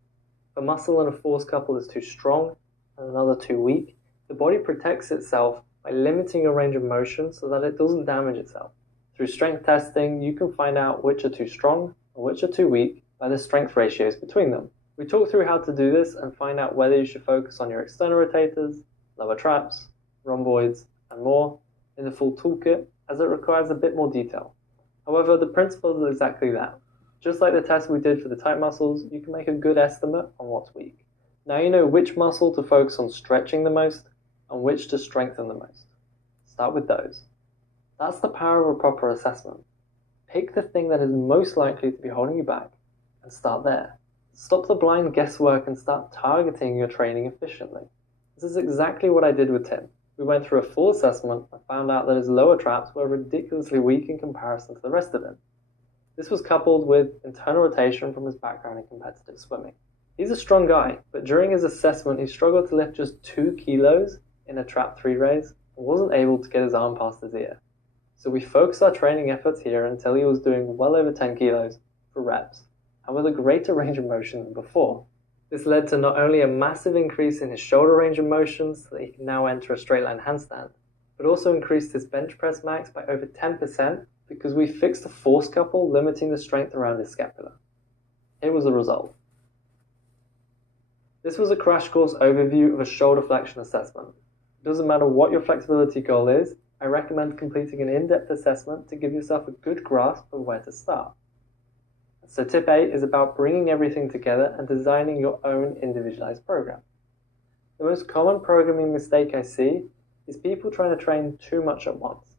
If a muscle in a force couple is too strong and another too weak, the body protects itself by limiting your range of motion so that it doesn't damage itself. Through strength testing, you can find out which are too strong and which are too weak by the strength ratios between them. We talk through how to do this and find out whether you should focus on your external rotators, lower traps, rhomboids, and more in the full toolkit, as it requires a bit more detail. However, the principle is exactly that. Just like the test we did for the tight muscles, you can make a good estimate on what's weak. Now you know which muscle to focus on stretching the most and which to strengthen the most. Start with those. That's the power of a proper assessment. Pick the thing that is most likely to be holding you back and start there. Stop the blind guesswork and start targeting your training efficiently. This is exactly what I did with Tim. We went through a full assessment and found out that his lower traps were ridiculously weak in comparison to the rest of him. This was coupled with internal rotation from his background in competitive swimming. He's a strong guy, but during his assessment he struggled to lift just 2 kilos in a trap 3 raise and wasn't able to get his arm past his ear. So we focused our training efforts here until he was doing well over 10 kilos for reps, and with a greater range of motion than before. This led to not only a massive increase in his shoulder range of motion so that he can now enter a straight line handstand, but also increased his bench press max by over 10% because we fixed the force couple limiting the strength around his scapula. Here was the result. This was a crash course overview of a shoulder flexion assessment. It doesn't matter what your flexibility goal is, I recommend completing an in-depth assessment to give yourself a good grasp of where to start. So tip 8 is about bringing everything together and designing your own individualized program. The most common programming mistake I see is people trying to train too much at once,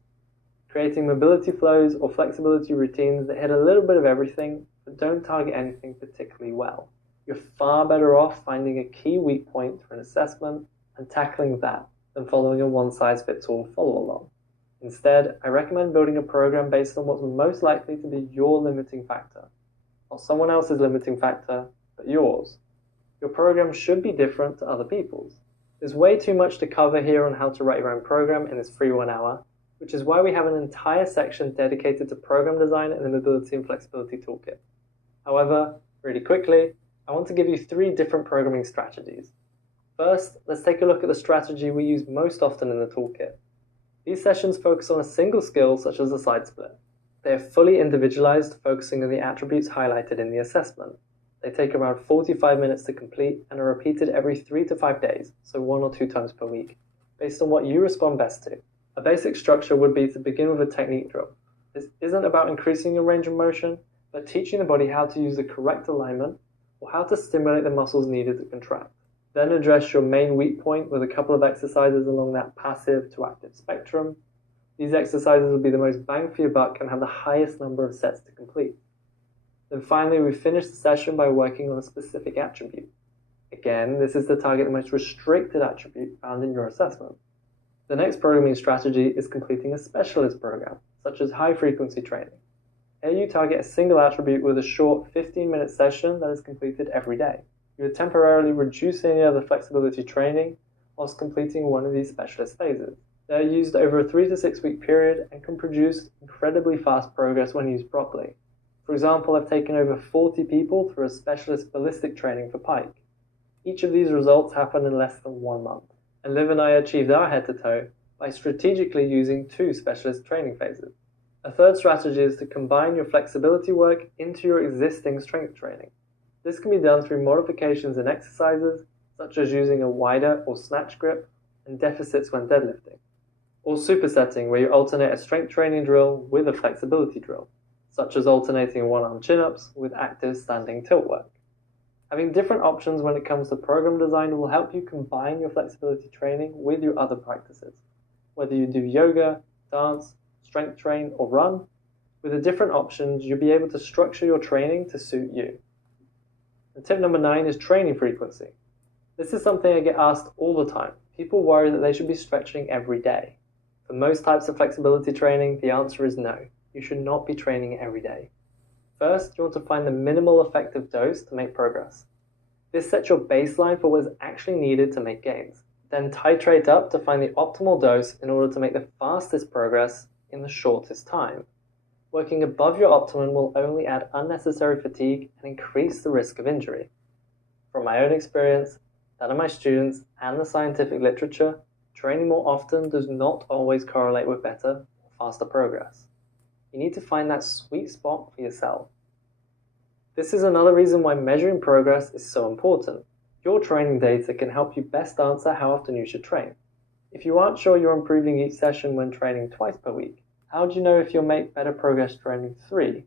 creating mobility flows or flexibility routines that hit a little bit of everything but don't target anything particularly well. You're far better off finding a key weak point for an assessment and tackling that than following a one-size-fits-all follow-along. Instead, I recommend building a program based on what's most likely to be your limiting factor. Not someone else's limiting factor, but yours. Your program should be different to other people's. There's way too much to cover here on how to write your own program in this free 1 hour, which is why we have an entire section dedicated to program design and the Mobility and Flexibility Toolkit. However, really quickly, I want to give you 3 different programming strategies. First, let's take a look at the strategy we use most often in the toolkit. These sessions focus on a single skill such as a side split. They are fully individualized, focusing on the attributes highlighted in the assessment. They take around 45 minutes to complete and are repeated every 3 to 5 days, so 1 or 2 times per week, based on what you respond best to. A basic structure would be to begin with a technique drill. This isn't about increasing your range of motion, but teaching the body how to use the correct alignment or how to stimulate the muscles needed to contract. Then address your main weak point with a couple of exercises along that passive to active spectrum. These exercises will be the most bang for your buck and have the highest number of sets to complete. Then finally, we finish the session by working on a specific attribute. Again, this is to target the most restricted attribute found in your assessment. The next programming strategy is completing a specialist program, such as high-frequency training. Here you target a single attribute with a short 15-minute session that is completed every day. You would temporarily reduce any other flexibility training whilst completing one of these specialist phases. They are used over a 3 to 6 week period and can produce incredibly fast progress when used properly. For example, I've taken over 40 people through a specialist ballistic training for pike. Each of these results happened in less than 1 month, and Liv and I achieved our head-to-toe by strategically using 2 specialist training phases. A third strategy is to combine your flexibility work into your existing strength training. This can be done through modifications in exercises, such as using a wider or snatch grip and deficits when deadlifting, or supersetting, where you alternate a strength training drill with a flexibility drill, such as alternating one-arm chin-ups with active standing tilt work. Having different options when it comes to program design will help you combine your flexibility training with your other practices. Whether you do yoga, dance, strength train, or run, with the different options, you'll be able to structure your training to suit you. And tip number 9 is training frequency. This is something I get asked all the time. People worry that they should be stretching every day. For most types of flexibility training, the answer is no. You should not be training every day. First, you want to find the minimal effective dose to make progress. This sets your baseline for what is actually needed to make gains. Then titrate up to find the optimal dose in order to make the fastest progress in the shortest time. Working above your optimum will only add unnecessary fatigue and increase the risk of injury. From my own experience, that of my students, and the scientific literature, training more often does not always correlate with better or faster progress. You need to find that sweet spot for yourself. This is another reason why measuring progress is so important. Your training data can help you best answer how often you should train. If you aren't sure you're improving each session when training twice per week, how do you know if you'll make better progress training 3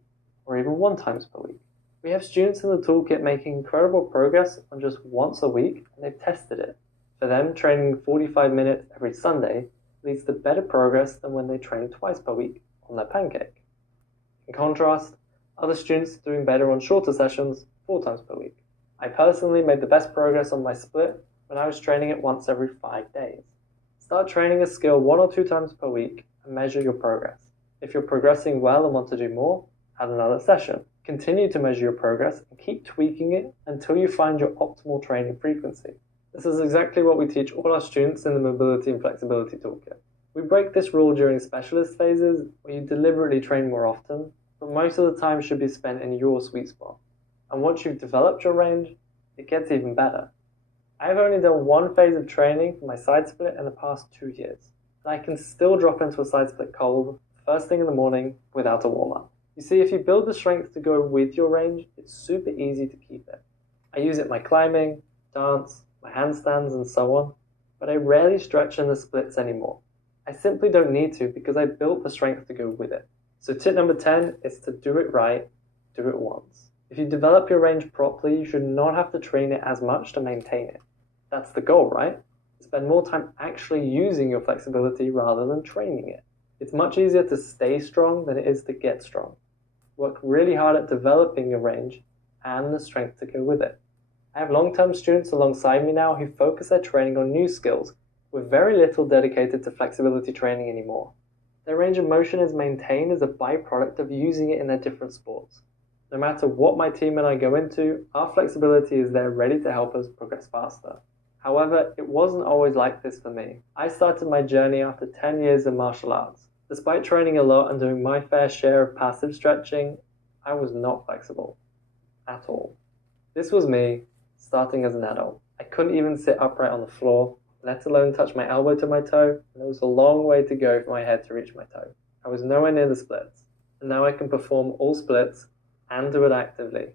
or even 1 times per week? We have students in the toolkit making incredible progress on just once a week, and they've tested it. For them, training 45 minutes every Sunday leads to better progress than when they train twice per week on their pancake. In contrast, other students are doing better on shorter sessions 4 times per week. I personally made the best progress on my split when I was training it once every 5 days. Start training a skill 1 or 2 times per week and measure your progress. If you're progressing well and want to do more, add another session. Continue to measure your progress and keep tweaking it until you find your optimal training frequency. This is exactly what we teach all our students in the Mobility and Flexibility Toolkit. We break this rule during specialist phases where you deliberately train more often, but most of the time should be spent in your sweet spot. And once you've developed your range, it gets even better. I have only done 1 phase of training for my side split in the past 2 years. and I can still drop into a side split cold first thing in the morning without a warm-up. You see, if you build the strength to go with your range, it's super easy to keep it. I use it in my climbing, dance, my handstands, and so on, but I rarely stretch in the splits anymore. I simply don't need to because I built the strength to go with it. So tip number 10 is to do it right, do it once. If you develop your range properly, you should not have to train it as much to maintain it. That's the goal, right? Spend more time actually using your flexibility rather than training it. It's much easier to stay strong than it is to get strong. Work really hard at developing your range and the strength to go with it. I have long-term students alongside me now who focus their training on new skills with very little dedicated to flexibility training anymore. Their range of motion is maintained as a byproduct of using it in their different sports. No matter what my team and I go into, our flexibility is there ready to help us progress faster. However, it wasn't always like this for me. I started my journey after 10 years in martial arts. Despite training a lot and doing my fair share of passive stretching, I was not flexible at all. This was me starting as an adult. I couldn't even sit upright on the floor, let alone touch my elbow to my toe, and there was a long way to go for my head to reach my toe. I was nowhere near the splits, and now I can perform all splits and do it actively.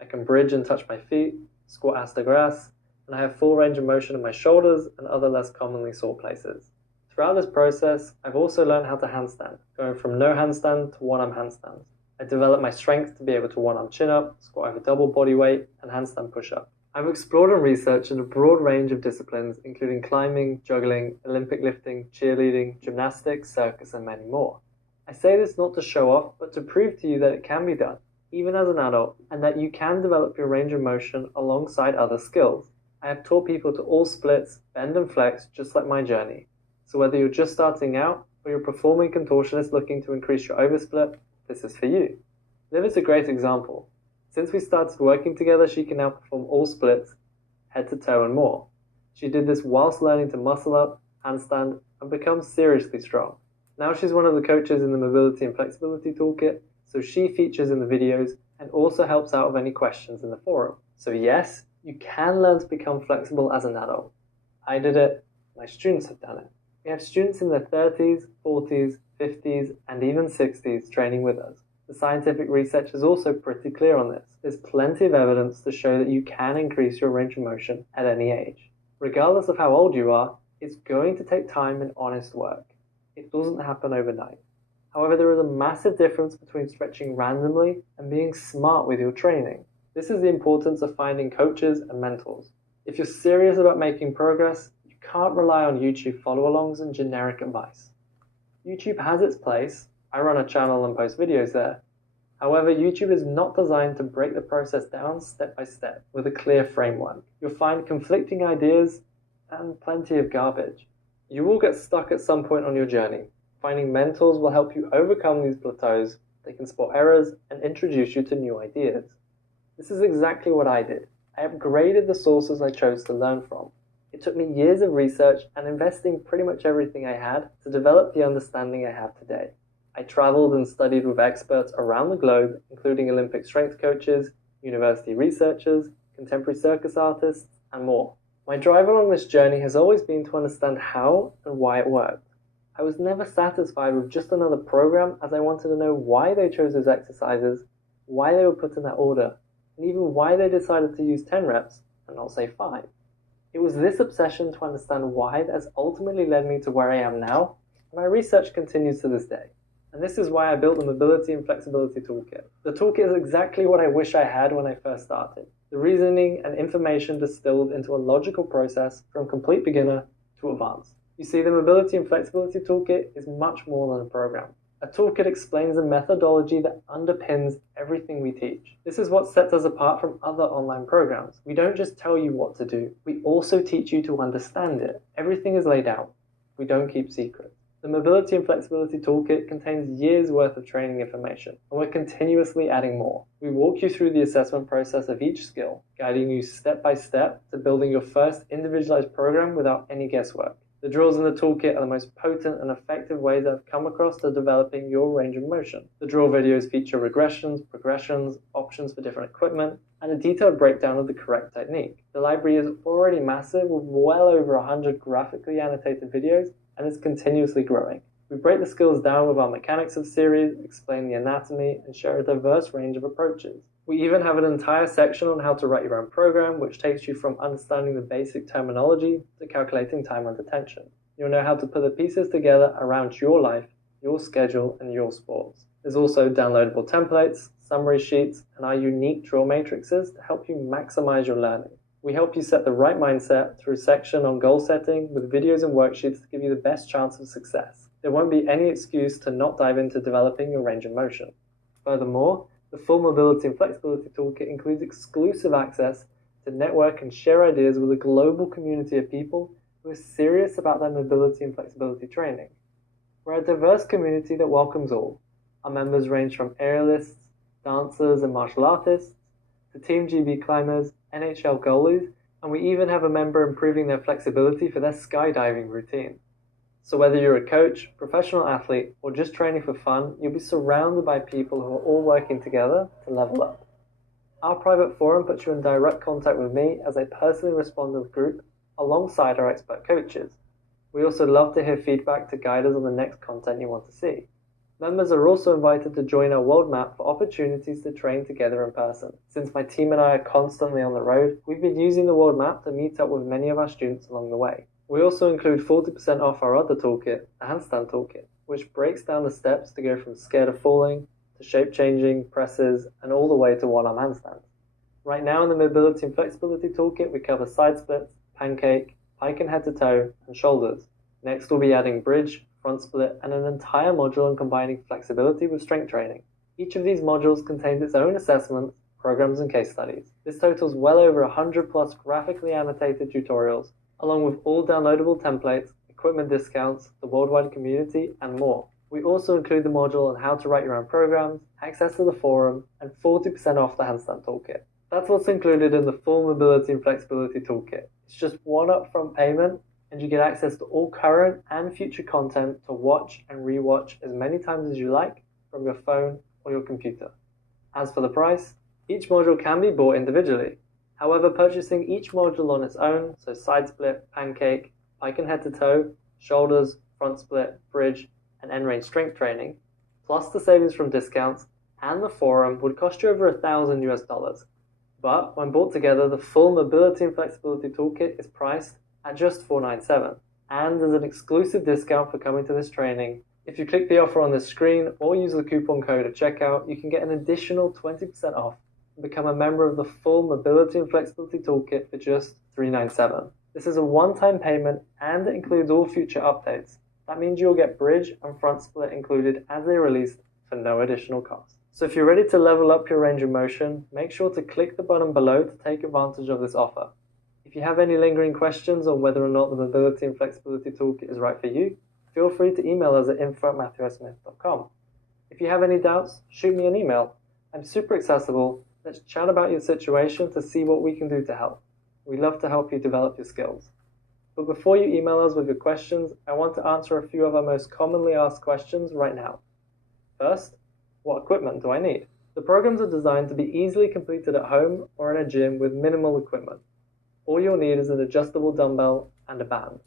I can bridge and touch my feet, squat ass to grass, and I have full range of motion in my shoulders and other less commonly sore places. Throughout this process, I've also learned how to handstand, going from no handstand to one-arm handstands. I developed my strength to be able to one-arm chin-up, squat over double body weight, and handstand push-up. I've explored and researched in a broad range of disciplines, including climbing, juggling, Olympic lifting, cheerleading, gymnastics, circus, and many more. I say this not to show off, but to prove to you that it can be done, even as an adult, and that you can develop your range of motion alongside other skills. I have taught people to all splits, bend and flex, just like my journey. So whether you're just starting out or you're a performing contortionist looking to increase your oversplit, this is for you. Liv is a great example. Since we started working together, she can now perform all splits, head to toe and more. She did this whilst learning to muscle up, handstand, and become seriously strong. Now she's one of the coaches in the Mobility and Flexibility Toolkit, so she features in the videos and also helps out with any questions in the forum. So yes, you can learn to become flexible as an adult. I did it, my students have done it. We have students in their 30s, 40s, 50s, and even 60s training with us. The scientific research is also pretty clear on this. There's plenty of evidence to show that you can increase your range of motion at any age. Regardless of how old you are, it's going to take time and honest work. It doesn't happen overnight. However, there is a massive difference between stretching randomly and being smart with your training. This is the importance of finding coaches and mentors. If you're serious about making progress, you can't rely on YouTube follow-alongs and generic advice. YouTube has its place. I run a channel and post videos there. However, YouTube is not designed to break the process down step by step with a clear framework. You'll find conflicting ideas and plenty of garbage. You will get stuck at some point on your journey. Finding mentors will help you overcome these plateaus. They can spot errors and introduce you to new ideas. This is exactly what I did. I upgraded the sources I chose to learn from. It took me years of research and investing pretty much everything I had to develop the understanding I have today. I traveled and studied with experts around the globe, including Olympic strength coaches, university researchers, contemporary circus artists, and more. My drive along this journey has always been to understand how and why it worked. I was never satisfied with just another program, as I wanted to know why they chose those exercises, why they were put in that order, and even why they decided to use 10 reps and not say 5. It was this obsession to understand why that has ultimately led me to where I am now, and my research continues to this day. And this is why I built the Mobility and Flexibility Toolkit. The toolkit is exactly what I wish I had when I first started. The reasoning and information distilled into a logical process from complete beginner to advanced. You see, the Mobility and Flexibility Toolkit is much more than a program. A toolkit explains the methodology that underpins everything we teach. This is what sets us apart from other online programs. We don't just tell you what to do, we also teach you to understand it. Everything is laid out. We don't keep secrets. The Mobility and Flexibility Toolkit contains years' worth of training information, and we're continuously adding more. We walk you through the assessment process of each skill, guiding you step by step to building your first individualized program without any guesswork. The drills in the toolkit are the most potent and effective ways I've come across to developing your range of motion. The drill videos feature regressions, progressions, options for different equipment, and a detailed breakdown of the correct technique. The library is already massive with well over 100 graphically annotated videos and it's continuously growing. We break the skills down with our Mechanics of series, explain the anatomy, and share a diverse range of approaches. We even have an entire section on how to write your own program, which takes you from understanding the basic terminology to calculating time under tension. You'll know how to put the pieces together around your life, your schedule, and your sports. There's also downloadable templates, summary sheets, and our unique drill matrices to help you maximize your learning. We help you set the right mindset through a section on goal setting with videos and worksheets to give you the best chance of success. There won't be any excuse to not dive into developing your range of motion. Furthermore, the full Mobility and Flexibility Toolkit includes exclusive access to network and share ideas with a global community of people who are serious about their mobility and flexibility training. We're a diverse community that welcomes all. Our members range from aerialists, dancers and martial artists, to Team GB climbers, NHL goalies, and we even have a member improving their flexibility for their skydiving routine. So whether you're a coach, professional athlete, or just training for fun, you'll be surrounded by people who are all working together to level up. Our private forum puts you in direct contact with me as I personally respond to the group alongside our expert coaches. We also love to hear feedback to guide us on the next content you want to see. Members are also invited to join our world map for opportunities to train together in person. Since my team and I are constantly on the road, we've been using the world map to meet up with many of our students along the way. We also include 40% off our other toolkit, the Handstand Toolkit, which breaks down the steps to go from scared of falling, to shape changing, presses, and all the way to one-arm handstands. Right now in the Mobility and Flexibility Toolkit, we cover side splits, pancake, pike and head to toe, and shoulders. Next we'll be adding bridge, front split, and an entire module on combining flexibility with strength training. Each of these modules contains its own assessments, programs, and case studies. This totals well over 100 plus graphically annotated tutorials, along with all downloadable templates, equipment discounts, the worldwide community, and more. We also include the module on how to write your own programs, access to the forum, and 40% off the Handstand Toolkit. That's what's included in the full Mobility and Flexibility Toolkit. It's just one upfront payment, and you get access to all current and future content to watch and rewatch as many times as you like from your phone or your computer. As for the price, each module can be bought individually. However, purchasing each module on its own, so side split, pancake, pike and head to toe, shoulders, front split, bridge, and end range strength training, plus the savings from discounts and the forum would cost you over $1,000 US. But when bought together, the full Mobility and Flexibility Toolkit is priced at just $497. And as an exclusive discount for coming to this training, if you click the offer on the screen or use the coupon code at checkout, you can get an additional 20% off and become a member of the full Mobility and Flexibility Toolkit for just $397. This is a one-time payment and it includes all future updates. That means you'll get bridge and front split included as they released for no additional cost. So if you're ready to level up your range of motion, make sure to click the button below to take advantage of this offer. If you have any lingering questions on whether or not the Mobility and Flexibility Toolkit is right for you, feel free to email us at info@matthewsmith.com. If you have any doubts, shoot me an email. I'm super accessible. Let's chat about your situation to see what we can do to help. We love to help you develop your skills. But before you email us with your questions, I want to answer a few of our most commonly asked questions right now. First, what equipment do I need? The programs are designed to be easily completed at home or in a gym with minimal equipment. All you'll need is an adjustable dumbbell and a band.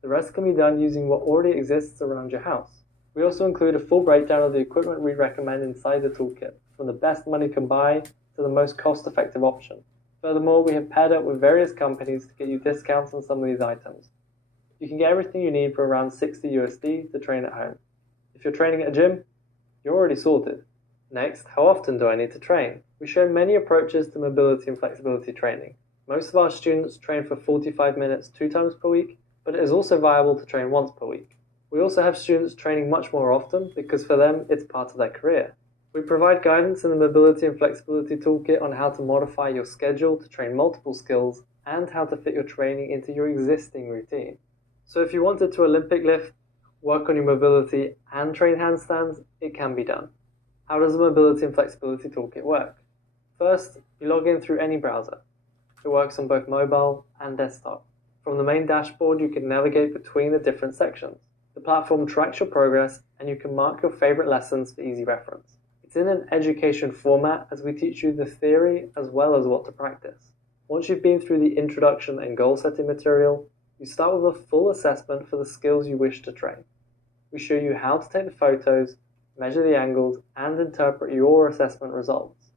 The rest can be done using what already exists around your house. We also include a full breakdown of the equipment we recommend inside the toolkit, from the best money can buy to the most cost-effective option. Furthermore, we have paired up with various companies to get you discounts on some of these items. You can get everything you need for around $60 to train at home. If you're training at a gym, you're already sorted. Next, how often do I need to train? We show many approaches to mobility and flexibility training. Most of our students train for 45 minutes 2 times per week, but it is also viable to train once per week. We also have students training much more often because for them it's part of their career. We provide guidance in the Mobility and Flexibility Toolkit on how to modify your schedule to train multiple skills and how to fit your training into your existing routine. So if you wanted to Olympic lift, work on your mobility and train handstands, it can be done. How does the Mobility and Flexibility Toolkit work? First, you log in through any browser. It works on both mobile and desktop. From the main dashboard, you can navigate between the different sections. The platform tracks your progress and you can mark your favorite lessons for easy reference. It's in an education format as we teach you the theory as well as what to practice. Once you've been through the introduction and goal setting material, You start with a full assessment for the skills you wish to train. We show you how to take the photos, measure the angles, and interpret your assessment results.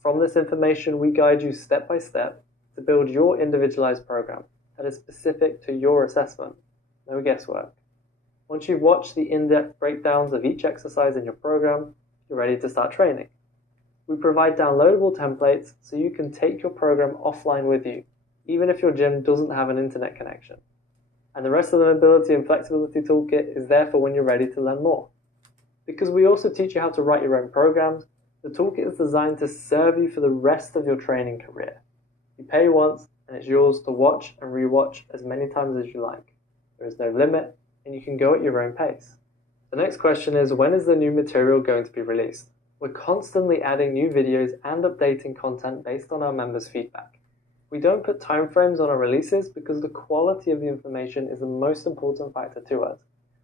From this information, we guide you step by step to build your individualized program that is specific to your assessment. No guesswork. Once you've watched the in-depth breakdowns of each exercise in your program, you're ready to start training. We provide downloadable templates so you can take your program offline with you, even if your gym doesn't have an internet connection. And the rest of the Mobility and Flexibility Toolkit is there for when you're ready to learn more. Because we also teach you how to write your own programs, the toolkit is designed to serve you for the rest of your training career. You pay once, and it's yours to watch and rewatch as many times as you like. There is no limit, and you can go at your own pace. The next question is, when is the new material going to be released? We're constantly adding new videos and updating content based on our members' feedback. We don't put timeframes on our releases because the quality of the information is the most important factor to us.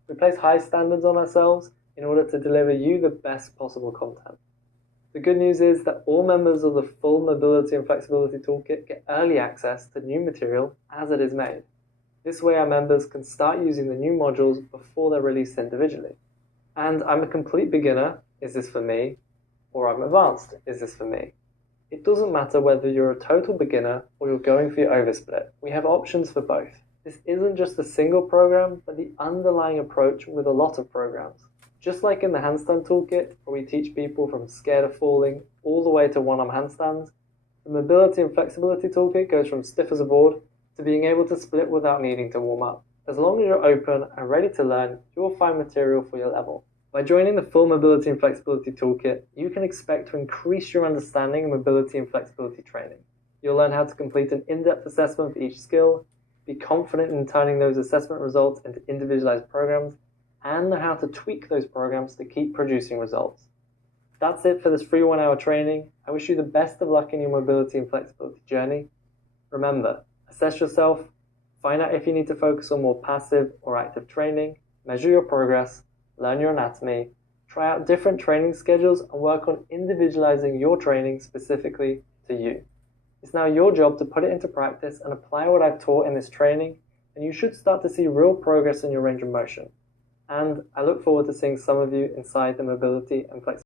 We place high standards on ourselves in order to deliver you the best possible content. The good news is that all members of the full Mobility and Flexibility Toolkit get early access to new material as it is made. This way our members can start using the new modules before they're released individually. And I'm a complete beginner, is this for me? Or I'm advanced, is this for me? It doesn't matter whether you're a total beginner or you're going for your oversplit. We have options for both. This isn't just a single program, but the underlying approach with a lot of programs. Just like in the handstand toolkit, where we teach people from scared of falling all the way to one-arm handstands, the Mobility and Flexibility Toolkit goes from stiff as a board to being able to split without needing to warm up. As long as you're open and ready to learn, you will find material for your level. By joining the full Mobility and Flexibility Toolkit, you can expect to increase your understanding of mobility and flexibility training. You'll learn how to complete an in-depth assessment for each skill, be confident in turning those assessment results into individualized programs, and know how to tweak those programs to keep producing results. That's it for this free 1-hour training. I wish you the best of luck in your mobility and flexibility journey. Remember, assess yourself, find out if you need to focus on more passive or active training, measure your progress, learn your anatomy, try out different training schedules, and work on individualizing your training specifically to you. It's now your job to put it into practice and apply what I've taught in this training, and you should start to see real progress in your range of motion. And I look forward to seeing some of you inside the Mobility and Flexibility